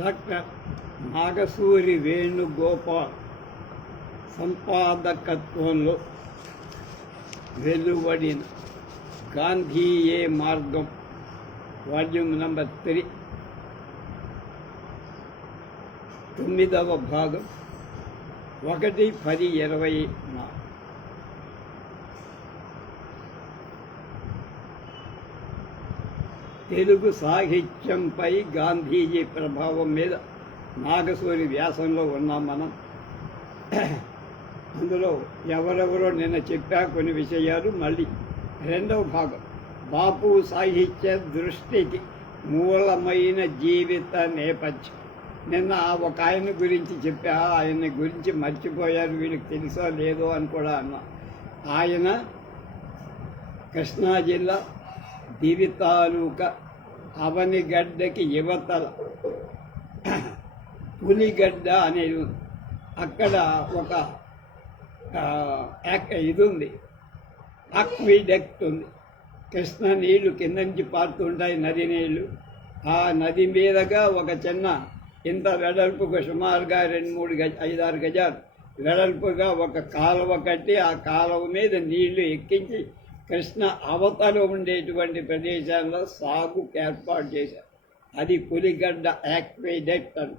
Doctor Nagasuri Venugopal సంపాదకత్వంలో వెలువడిన గాంధీయే మార్గం volume number three. తొమ్మిదవ భాగం ఒకటి పది ఇరవై నాలుగు. తెలుగు సాహిత్యంపై గాంధీజీ ప్రభావం మీద నాగసూరి వ్యాసంలో ఉన్నాం మనం. అందులో ఎవరెవరో నిన్న చెప్పా కొన్ని విషయాలు. మళ్ళీ రెండవ భాగం. బాపు సాహిత్య దృష్టికి మూలమైన జీవిత నేపథ్యం. నిన్న ఒక ఆయన గురించి చెప్పా. ఆయన గురించి మర్చిపోయారు. వీళ్ళకి తెలుసో లేదో అని కూడా అన్నా. ఆయన కృష్ణా జిల్లా దివి తాలూకా అవనిగడ్డకి యువతల పులిగడ్డ అనేది ఉంది అక్కడ ఒక ఇది ఉంది అక్విడెక్ట్ ఉంది కృష్ణ నీళ్ళు కింద నుంచి పారుతుంటాయి నది నీళ్ళు. ఆ నది మీదగా ఒక చిన్న ఇంత వెడల్పుగా సుమారుగా రెండు మూడు గజ ఐదారు గజాలు వెడల్పుగా ఒక కాలువ కట్టి ఆ కాలువ మీద నీళ్ళు ఎక్కించి కృష్ణ అవతల ఉండేటువంటి ప్రదేశాల్లో సాగు ఏర్పాటు చేశారు. అది పులిగడ్డ యాక్వేడెక్ట్ అంట.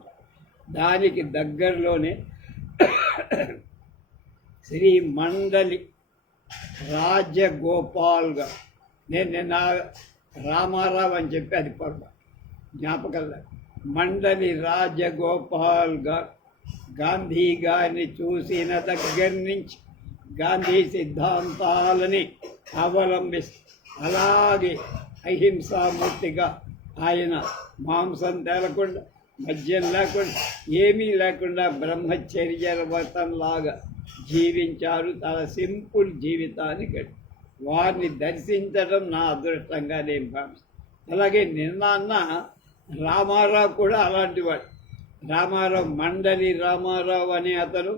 దానికి దగ్గరలోనే శ్రీ మండలి రాజగోపాల్గా నేను నిన్న రామారావు అని చెప్పి అది పొరపాటు జ్ఞాపకం మండలి రాజగోపాల్ గారు గాంధీ గారిని చూసిన దగ్గర నుంచి గాంధీ సిద్ధాంతాలని అవలంబిస్తూ అలాగే అహింసామూర్తిగా ఆయన మాంసం తేలకుండా మద్యం లేకుండా ఏమీ లేకుండా బ్రహ్మచర్య వ్రతంలాగా జీవించారు. తన సింపుల్ జీవితాన్ని గడి వారిని దర్శించడం నా అదృష్టంగా నేను భావిస్తాను అలాగే నిన్న రామారావు కూడా అలాంటి వాడు రామారావు మండలి రామారావు అనే అతను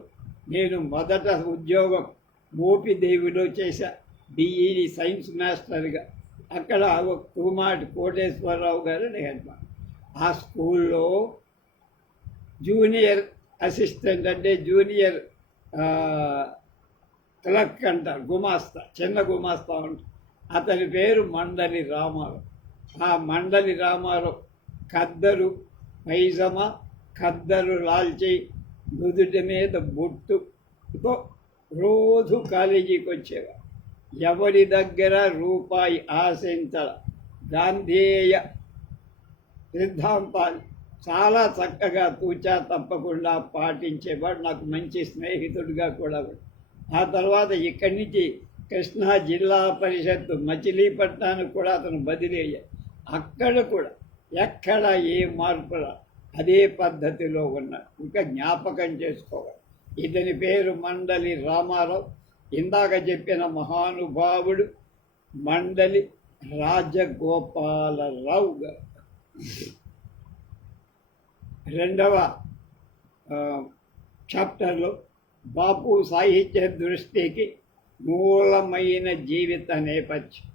నేను మొదట ఉద్యోగం మోపిదేవిలో చేశా. బిఈడి సైన్స్ మాస్టర్గా. అక్కడ ఒక కుమాటి కోటేశ్వరరావు గారు నేను ఆ స్కూల్లో జూనియర్ అసిస్టెంట్ అంటే జూనియర్ క్లర్క్ అంటారు గుమాస్తా చిన్న గుమాస్తా ఉంటారు అతని పేరు మండలి రామారావు. ఆ మండలి రామారావు ఖద్దరు పైజమ ఖద్దరు లాల్చి నుదుటి మీద బొట్టుతో రోజు కాలేజీకి వచ్చేవారు ఎవరి దగ్గర రూపాయి ఆశించాల? గాంధేయ సిద్ధాంతాలు చాలా చక్కగా తూచా తప్పకుండా పాటించేవాడు నాకు మంచి స్నేహితుడిగా కూడా ఆ తర్వాత ఇక్కడి నుంచి కృష్ణా జిల్లా పరిషత్ మచిలీపట్నానికి కూడా అతను బదిలీ అయ్యాడు అక్కడ కూడా ఎక్కడ ఏ మార్పు అదే పద్ధతిలో ఉన్నాడు ఇంకా జ్ఞాపకం చేసుకోవాలి. ఇతని పేరు మండలి రామారావు. ఇందాక చెప్పిన మహానుభావుడు మండలి రాజగోపాలరావు గారు. రెండవ చాప్టర్లో బాపు సాహిత్య దృష్టికి మూలమైన జీవిత నేపథ్యం.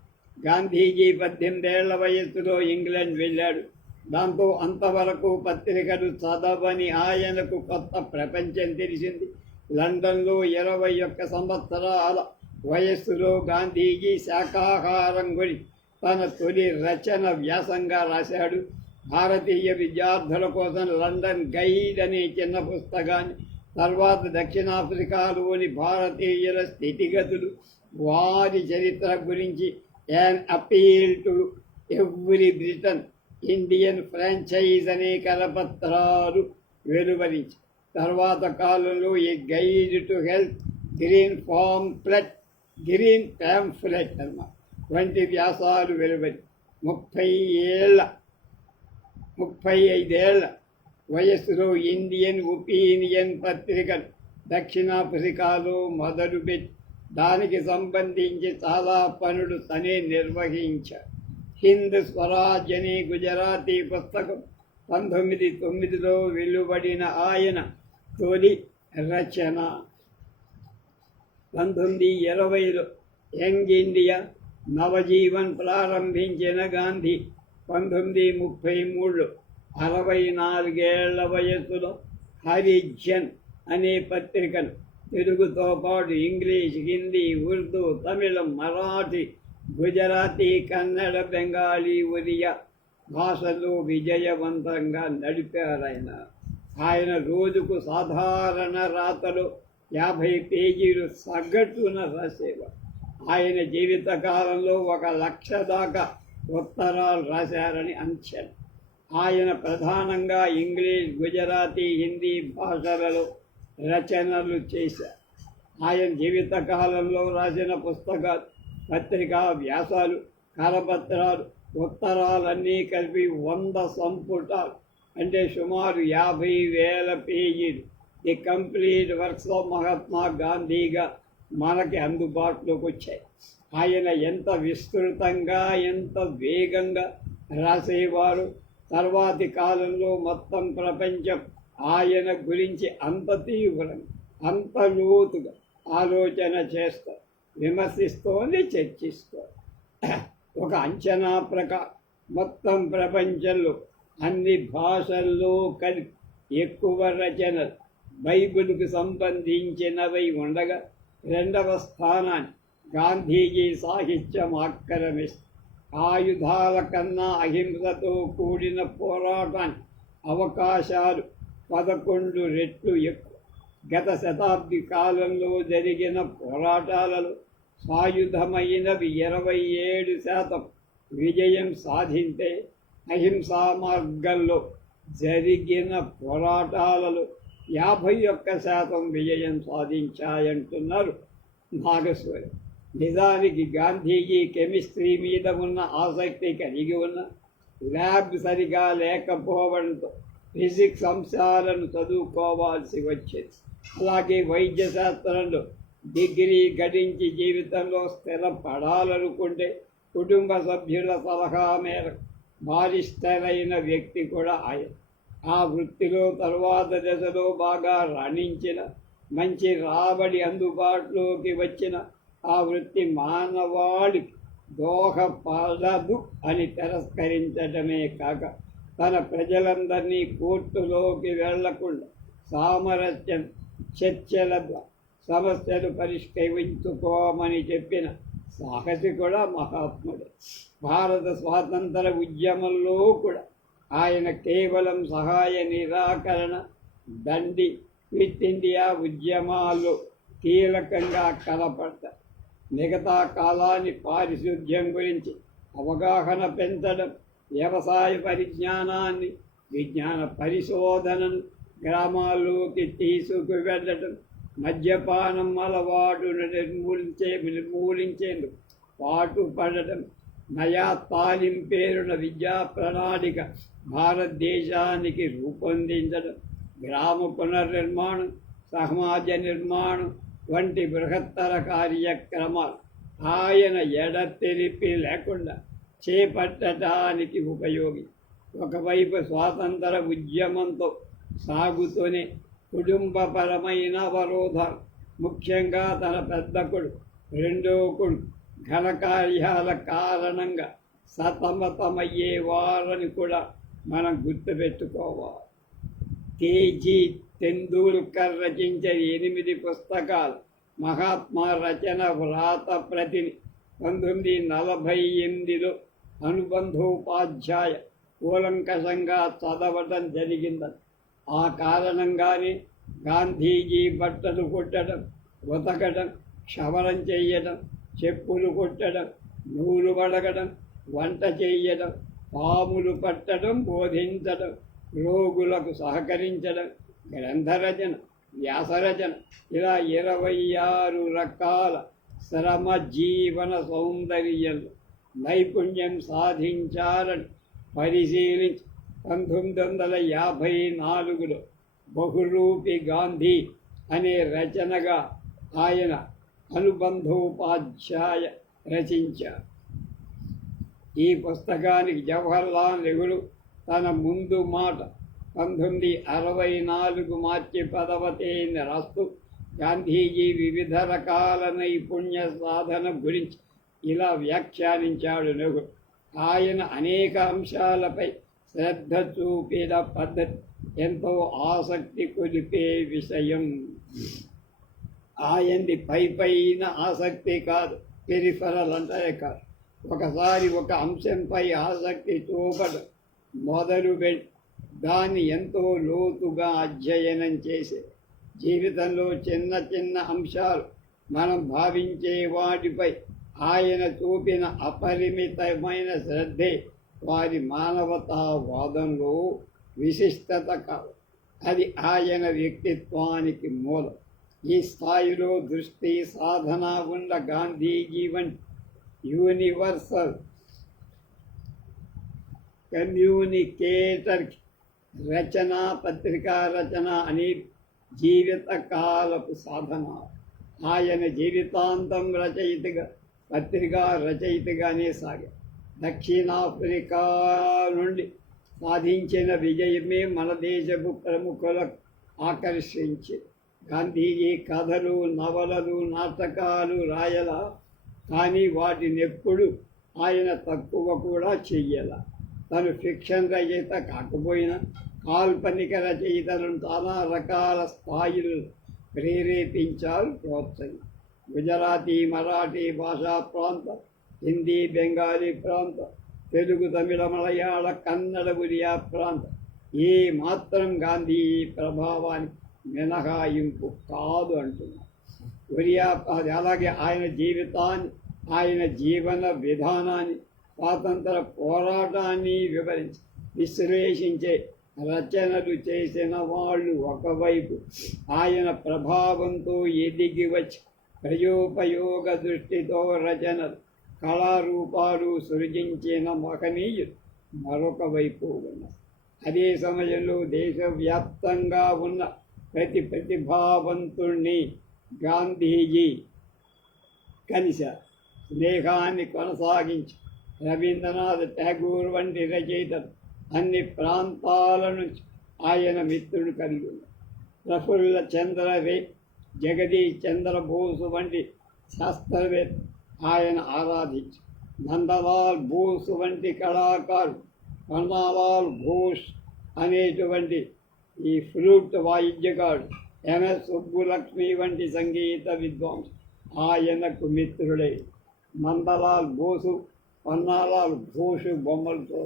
గాంధీజీ పద్దెనిమిదేళ్ళ వయస్సులో ఇంగ్లాండ్ వెళ్ళాడు. దాంతో అంతవరకు పత్రికలు చదవని ఆయనకు కొత్త ప్రపంచం తెలిసింది. లండన్లో ఇరవై ఒక్క సంవత్సరాల వయస్సులో గాంధీజీ శాకాహారం గురించి తన తొలి రచన వ్యాసంగా రాశాడు. భారతీయ విద్యార్థుల కోసం లండన్ గైడ్ అనే చిన్న పుస్తకాన్ని తర్వాత దక్షిణాఫ్రికాలోని భారతీయుల స్థితిగతులు వారి చరిత్ర గురించి an appeal to every Briton Indian franchise అనే కరపత్రాలు వెలువరించి తర్వాత కాలంలో ఈ guide to health green pamphlet green pamphlet అన్నమాట. వంటి వ్యాసాలు వెలువడి ముప్పై ఏళ్ళ ముప్పై ఐదేళ్ళ వయస్సులో ఇండియన్ ఒపీనియన్ పత్రికను దక్షిణాఫ్రికాలో మొదలుపెట్టి దానికి సంబంధించి చాలా పనులు తనే నిర్వహించారు హింద్ స్వరాజ్ అనే గుజరాతీ పుస్తకం పంతొమ్మిది తొమ్మిదిలో వెలువడిన ఆయన తొలి రచన. పంతొమ్మిది ఇరవైలో యంగ్ ఇండియా నవజీవన్ ప్రారంభించిన గాంధీ పంతొమ్మిది ముప్పై మూడులో అరవై నాలుగేళ్ళ వయస్సులో హరిజన్ అనే పత్రికను తెలుగుతో పాటు ఇంగ్లీష్ హిందీ ఉర్దూ తమిళం మరాఠీ గుజరాతీ కన్నడ బెంగాలీ ఒరియా భాషలు విజయవంతంగా నడిపారాయన. ఆయన రోజుకు సాధారణ రాతలు యాభై పేజీలు సగటున రాసేవారు ఆయన జీవిత కాలంలో ఒక లక్ష దాకా ఉత్తరాలు రాశారని అంచనా. ఆయన ప్రధానంగా ఇంగ్లీష్ గుజరాతీ హిందీ భాషలలో రచనలు చేశారు. ఆయన జీవితకాలంలో రాసిన పుస్తకాలు పత్రికా వ్యాసాలు కరపత్రాలు ఉత్తరాలన్నీ కలిపి వంద సంపుటాలు అంటే సుమారు యాభై వేల పేజీలు. ది కంప్లీట్ వర్క్స్లో మహాత్మా గాంధీగా మనకి అందుబాటులోకి వచ్చాయి. ఆయన ఎంత విస్తృతంగా ఎంత వేగంగా రాసేవారు. తర్వాతి కాలంలో మొత్తం ప్రపంచం ఆయన గురించి అంత తీవ్రంగా అంత లోతుగా ఆలోచన చేస్తూ విమర్శిస్తోంది చర్చిస్తారు ఒక అంచనా ప్రకారం మొత్తం ప్రపంచంలో అన్ని భాషల్లో కలి ఎక్కువ రచనలు బైబిల్కు సంబంధించినవై ఉండగా రెండవ స్థానాన్ని గాంధీజీ సాహిత్యం ఆక్రమిస్తుంది ఆయుధాల కన్నా అహింసతో కూడిన పోరాటానికి అవకాశాలు పదకొండు రెట్లు ఎక్కువ. గత శతాబ్ది కాలంలో జరిగిన పోరాటాలలో సాయుధమైనవి ఇరవై ఏడు శాతం విజయం సాధించే అహింసా మార్గంలో జరిగిన పోరాటాలలో యాభై ఒక్క శాతం విజయం సాధించాయంటున్నారు నాగేశ్వరి నిజానికి గాంధీజీ కెమిస్ట్రీ మీద ఉన్న ఆసక్తి కలిగి ఉన్న ల్యాబ్ సరిగా లేకపోవడంతో ఫిజిక్స్ అంశాలను చదువుకోవాల్సి వచ్చేది. అలాగే వైద్య శాస్త్రంలో డిగ్రీ గడించి జీవితంలో స్థిరపడాలనుకుంటే కుటుంబ సభ్యుల సలహా మేరకు బారిస్టరైన వ్యక్తి కూడా ఆయన ఆ వృత్తిలో తరువాత దశలో బాగా రాణించిన మంచి రాబడి అందుబాటులోకి వచ్చిన ఆ వృత్తి మానవాళి దోహపడదు అని తిరస్కరించడమే కాక తన ప్రజలందరినీ కోర్టులోకి వెళ్ళకుండా సామరస్యం చర్చల సమస్యలు పరిష్కరించుకోమని చెప్పిన సాహసి కూడా మహాత్ముడు. భారత స్వాతంత్ర ఉద్యమంలో కూడా ఆయన కేవలం సహాయ నిరాకరణ దండి క్విట్ ఇండియా ఉద్యమాల్లో కీలకంగా కనపడతారు మిగతా కాలాన్ని పారిశుద్ధ్యం గురించి అవగాహన పెంచడం వ్యవసాయ పరిజ్ఞానాన్ని విజ్ఞాన పరిశోధనను గ్రామాల్లోకి తీసుకువెళ్ళటం మద్యపానం అలవాటును నిర్మూలించే నిర్మూలించేందుకు పాటుపడటం నయా తాలిం పేరున విద్యా ప్రణాళిక భారతదేశానికి రూపొందించడం గ్రామ పునర్నిర్మాణం సమాజ నిర్మాణం వంటి బృహత్తర కార్యక్రమాలు ఆయన ఎడతెరిపి లేకుండా చేపట్టడానికి ఉపయోగి. ఒకవైపు స్వాతంత్ర ఉద్యమంతో సాగుతూనే కుటుంబపరమైన అవరోధాలు ముఖ్యంగా తన పెద్ద కొడుకు రెండో కొడుకు ఘనకార్యాల కారణంగా సతమతమయ్యేవారని కూడా మనం గుర్తుపెట్టుకోవాలి. తేజీ తెందూల్కర్ రచించిన ఎనిమిది పుస్తకాలు మహాత్మా రచన వ్రాత ప్రతిని పంతొమ్మిది నలభై ఎనిమిదిలో అనుబంధోపాధ్యాయ కూలంకషంగా చదవటం జరిగిందని ఆ కారణంగానే గాంధీజీ బట్టలు కొట్టడం ఉతకడం క్షవరం చేయడం చెప్పులు కొట్టడం నూలు వడగడం వంట చేయడం పాములు పట్టడం బోధించడం రోగులకు సహకరించడం గ్రంథరచన వ్యాసరచన ఇలా ఇరవై ఆరు రకాల శ్రమ జీవన సౌందర్యంలో నైపుణ్యం సాధించాలని పరిశీలించి పంతొమ్మిది వందల యాభై నాలుగులో బహురూపి గాంధీ అనే రచనగా ఆయన అనుబంధోపాధ్యాయ రచించారు. ఈ పుస్తకానికి జవహర్లాల్ నెహ్రూ తన ముందు మాట పంతొమ్మిది అరవై నాలుగు మార్చి పదవ తేదీన రాస్తూ గాంధీజీ వివిధ రకాల నైపుణ్య సాధన గురించి ఇలా వ్యాఖ్యానించాడు నెహ్రూ. ఆయన అనేక అంశాలపై శ్రద్ధ చూపిన పద్ధతి ఎంతో ఆసక్తి కొలిపే విషయం. ఆయన్ని పై పైన ఆసక్తి కాదు పెరిఫరల్ అంటే కాదు. ఒకసారి ఒక అంశంపై ఆసక్తి చూపడం మొదలు పెట్టి దాన్ని ఎంతో లోతుగా అధ్యయనం చేసే జీవితంలో చిన్న చిన్న అంశాలు మనం భావించే వాటిపై ఆయన చూపిన అపరిమితమైన శ్రద్ధే వారి మానవతావాదంలో విశిష్టత కాదు అది ఆయన వ్యక్తిత్వానికి మూలం. ఈ స్థాయిలో దృష్టి సాధన ఉన్న గాంధీజీ వంటి యూనివర్సల్ కమ్యూనికేటర్ రచన పత్రికా రచన అనే జీవితకాలపు సాధన. ఆయన జీవితాంతం రచయితగా పత్రికా రచయితగానే సాగారు దక్షిణాఫ్రికా నుండి సాధించిన విజయమే మన దేశపు ప్రముఖులకు ఆకర్షించి గాంధీజీ కథలు నవలలు నాటకాలు రాయల. కానీ వాటిని ఎప్పుడు ఆయన తక్కువ కూడా చెయ్యాల. తను ఫిక్షన్ రచయిత కాకపోయినా కాల్పనిక రచయితలను చాలా రకాల స్థాయిలు ప్రేరేపించారు ప్రోత్సహి గుజరాతీ మరాఠీ భాషా ప్రాంతం హిందీ బెంగాలీ ప్రాంతం తెలుగు తమిళ మలయాళ కన్నడ ఒరియా ప్రాంతం ఏ మాత్రం గాంధీ ప్రభావానికి మినహాయింపు కాదు అంటున్నారు ఒరియా అది అలాగే ఆయన జీవితాన్ని ఆయన జీవన విధానాన్ని స్వాతంత్ర పోరాటాన్ని వివరించి విశ్లేషించే రచనలు చేసిన వాళ్ళు ఒకవైపు ఆయన ప్రభావంతో ఎదిగి వచ్చి ప్రయోపయోగ దృష్టితో రచనలు కళారూపాలు సృజించిన మహనీయులు మరొక వైపు ఉన్నారు అదే సమయంలో దేశవ్యాప్తంగా ఉన్న ప్రతి ప్రతిభావంతుణ్ణి గాంధీజీ కలిశారు స్నేహాన్ని కొనసాగించి రవీంద్రనాథ్ ఠాగూర్ వంటి రచయితలు అన్ని ప్రాంతాల నుంచి ఆయన మిత్రుడు కలిగి ఉన్నారు. ప్రఫుల్ల చంద్ర రే జగదీష్ చంద్రబోసు వంటి శాస్త్రవేత్త ఆయన ఆరాధించి. నందలాల్ బోస్ వంటి కళాకారుడు కర్ణాలాల్ ఘోష్ అనేటువంటి ఈ ఫ్లూట్ వాయిద్యకారుడు ఎంఎస్ సుబ్బులక్ష్మి వంటి సంగీత విద్వాంసు ఆయనకు మిత్రుడే నందలాల్ బోసు పన్నాలాల్ ఘోష్ బొమ్మలతో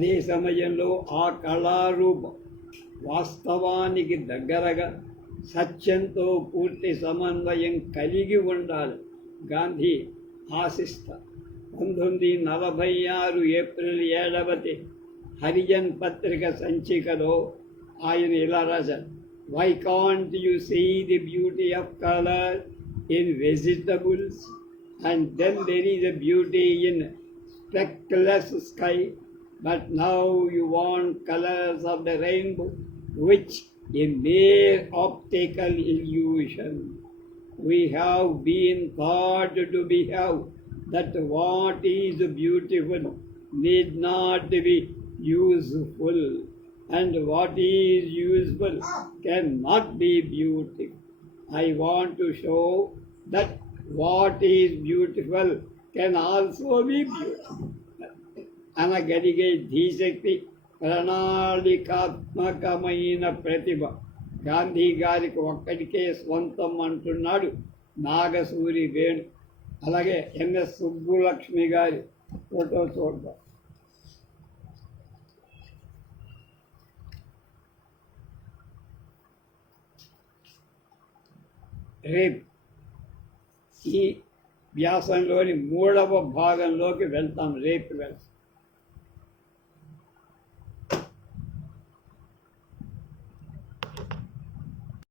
అదే సమయంలో ఆ కళారూపం వాస్తవానికి దగ్గరగా సత్యంతో పూర్తి సమన్వయం కలిగి ఉండాలి. గాంధీ ఆశిస్తా. పంతొమ్మిది నలభై ఆరు ఏప్రిల్ ఏడవది హరిజన్ పత్రిక సంచికలో ఆయన ఇలా రాశారు. Why can't you see the beauty of colour in vegetables and then there is a beauty in speckless sky but now you want colors of the rainbow, which a mere optical illusion. We have been taught to be behave that what is beautiful need not be useful, and what is useful cannot be beautiful. I want to show that what is beautiful can also be beautiful. అనగలిగే ధీశక్తి ప్రణాళికాత్మకమైన ప్రతిభ. గాంధీ గారికి ఒక్కడికే స్వంతం అంటున్నాడు నాగసూరి వేణు. అలాగే MS Subbulakshmi గారి ఫోటో చూద్దాం. రేపు ఈ వ్యాసంలోని మూడవ భాగంలోకి వెళ్తాం. రేపు వెళ్తాం.